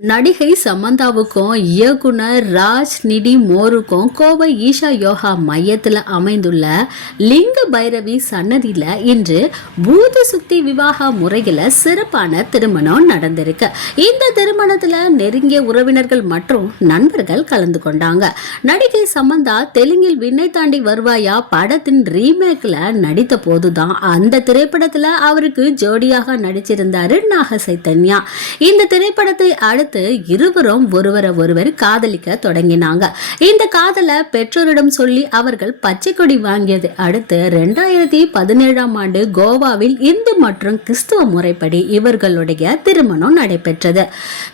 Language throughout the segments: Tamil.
நடிகை சமந்தாவுக்கும் இயக்குனர் ராஜ் நிடி மோருக்கும் கோவை ஈஷா யோகா மையத்தில் அமைந்துள்ள லிங்க பைரவி சன்னதியில் இன்று பூத சுத்தி விவாக முறையில் சிறப்பான திருமணம் நடந்திருக்கு. இந்த திருமணத்தில் நெருங்கிய உறவினர்கள் மற்றும் நண்பர்கள் கலந்து கொண்டாங்க. நடிகை சமந்தா தெலுங்கில் விண்ணை தாண்டி வருவாயா படத்தின் ரீமேக்கில் நடித்த போதுதான் அந்த திரைப்படத்தில் அவருக்கு ஜோடியாக நடிச்சிருந்தாரு நாக சைத்தன்யா இந்த திரைப்படத்தை அடுத்து இருவரும் ஒருவரை ஒருவர் காதலிக்க தொடங்கினாங்க. இந்த காதலை பெற்றோரிடம் சொல்லி அவர்கள் பச்சை கொடி வாங்கியது அடுத்து ரெண்டாயிரத்தி பதினேழாம் ஆண்டு கோவாவில் இந்து மற்றும் கிறிஸ்துவ முறைப்படி இவர்களுடைய திருமணம் நடைபெற்றது.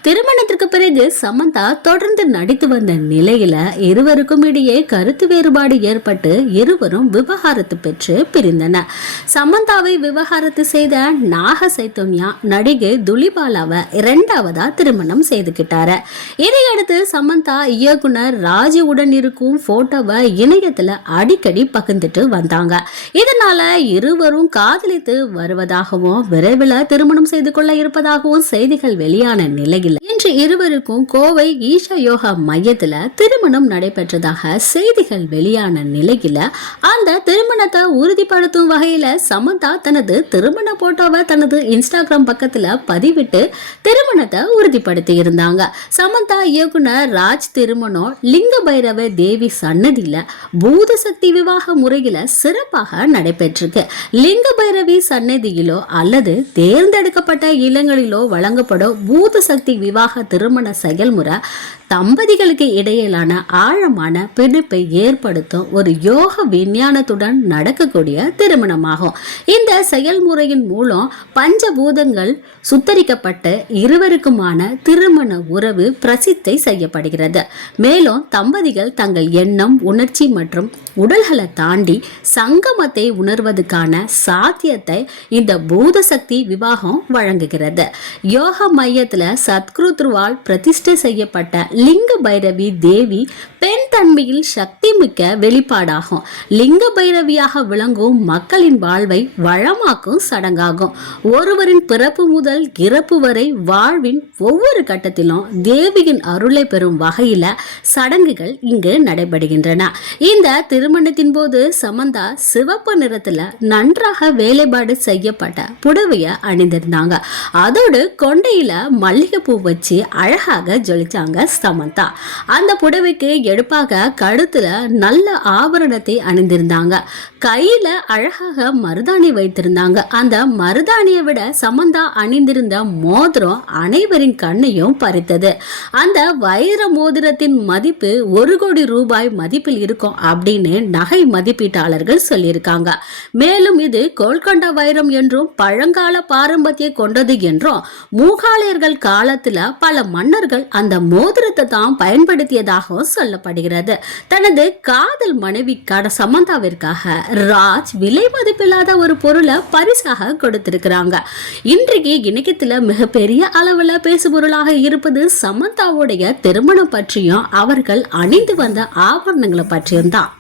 திருமணத்திற்கு பிறகு சமந்தா தொடர்ந்து நடித்து வந்த நிலையில இருவருக்கும் இடையே கருத்து வேறுபாடு ஏற்பட்டு இருவரும் விவகாரத்து பெற்று பிரிந்தனர் சமந்தாவை விவகாரத்து செய்த நாக சைத்தன்யா நடிகை துலிபாலாவை இரண்டாவதா திருமணம் செய்துக்கிட்டாரு. இதையடுத்து சமந்தா இயக்குனர் ராஜுவுடன் இருக்கும் போட்டோவை இணையத்துல அடிக்கடி பகிர்ந்துட்டு வந்தாங்க. இதனால இருவரும் காதலித்து வருவதாகவும் விரைவில் திருமணம் செய்து கொள்ள இருப்பதாகவும் செய்திகள் வெளியான நிலையில் இன்று இருவருக்கும் கோவை ஈஷா யோகா மையத்துல திருமணம் நடைபெற்றதாக செய்திகள் வெளியான நிலையில அந்த திருமணத்தை உறுதிப்படுத்தும் வகையில சமந்தா தனது திருமண போட்டோவை தனது இன்ஸ்டாகிராம் பக்கத்துல பதிவிட்டு திருமணத்தை உறுதிப்படுத்தி இருந்தாங்க. சமந்தா இயக்குனர் ராஜ் திருமணம் லிங்க பைரவ தேவி சன்னதியில பூத சக்தி விவாக முறையில சிறப்பாக நடைபெற்றிருக்கு. லிங்க பைரவி சன்னதியிலோ அல்லது தேர்ந்தெடுக்கப்பட்ட இல்லங்களிலோ வழங்கப்படும் பூத சக்தி விவாக திருமண செயல்முறை தம்பதிகளுக்கு இடையிலான ஆழமான பிணைப்பை ஏற்படுத்தும் ஒரு யோக விஞ்ஞானத்துடன் நடக்கக்கூடிய திருமணமாகும். இந்த செயல்முறையின் மூலம் பஞ்சபூதங்கள் சுத்தரிக்கப்பட்டு இருவருக்குமான திரு திருமண உறவு பிரசித்தை செய்யப்படுகிறது. மேலும் தம்பதிகள் தங்கள் எண்ணம் உணர்ச்சி மற்றும் உடல்களை தாண்டி சங்கமத்தை உணர்வதற்கான சாத்தியத்தை இந்த பூத சக்தி விவாகம் வழங்குகிறது. யோக மையத்தில் சத்குருத்ருவால் பிரதிஷ்டை செய்யப்பட்ட லிங்க பைரவி தேவி பெண் தன்மையில் சக்தி மிக்க வெளிப்பாடாகும். லிங்க பைரவியாக விளங்கும் மக்களின் வாழ்வை வளமாக்கும் சடங்காகும். ஒருவரின் பிறப்பு முதல் இறப்பு வரை வாழ்வின் ஒவ்வொரு கட்டத்திலும் தேவியின் அருளை பெறும் வகையில சடங்குகள் இங்கு நடைபெறுகின்றன. இந்த திரு திருமணத்தின் போது சமந்தா சிவப்பு நிறத்துல நன்றாக வேலைப்பாடு செய்யப்பட்ட புடவைய அணிந்திருந்தாங்க. அதோடு கொண்டையில மல்லிகைப்பூ வச்சு அழகாக ஜொலிச்சாங்க சமந்தா. அந்த புடவைக்கு எடுப்பாக கழுத்துல நல்ல ஆபரணத்தை அணிந்திருந்தாங்க. கையில அழகாக மருதாணி வைத்திருந்தாங்க. அந்த மருதாணியை விட சமந்தா அணிந்திருந்த மோதிரம் அனைவரின் கண்ணையும் பறித்தது. அந்த வைர மோதிரத்தின் மதிப்பு ஒரு கோடி ரூபாய் மதிப்பில் இருக்கும் அப்படின்னு நகை மதிப்பீட்டாளர்கள் சொல்லியிருக்காங்க. மேலும் இது கோல்கண்ட வைரம் என்றும் பழங்கால பாரம்பரிய கொண்டது என்றும் மூகாலயர்கள் காலத்துல பல மன்னர்கள் அந்த மோதிரத்தை தான் பயன்படுத்தியதாகவும் சொல்லப்படுகிறது. தனது காதல் மனைவி கட சமந்தாவிற்காக ராஜ் விலை மதிப்பில்லாத ஒரு பொருளை பரிசாக கொடுத்திருக்கிறாங்க. இன்றைக்கு இணையத்துல மிகப்பெரிய அளவில் பேசுபொருளாக இருப்பது சமந்தாவுடைய திருமணம் பற்றியும் அவர்கள் அணிந்து வந்த ஆபரணங்களை பற்றியும் தான்.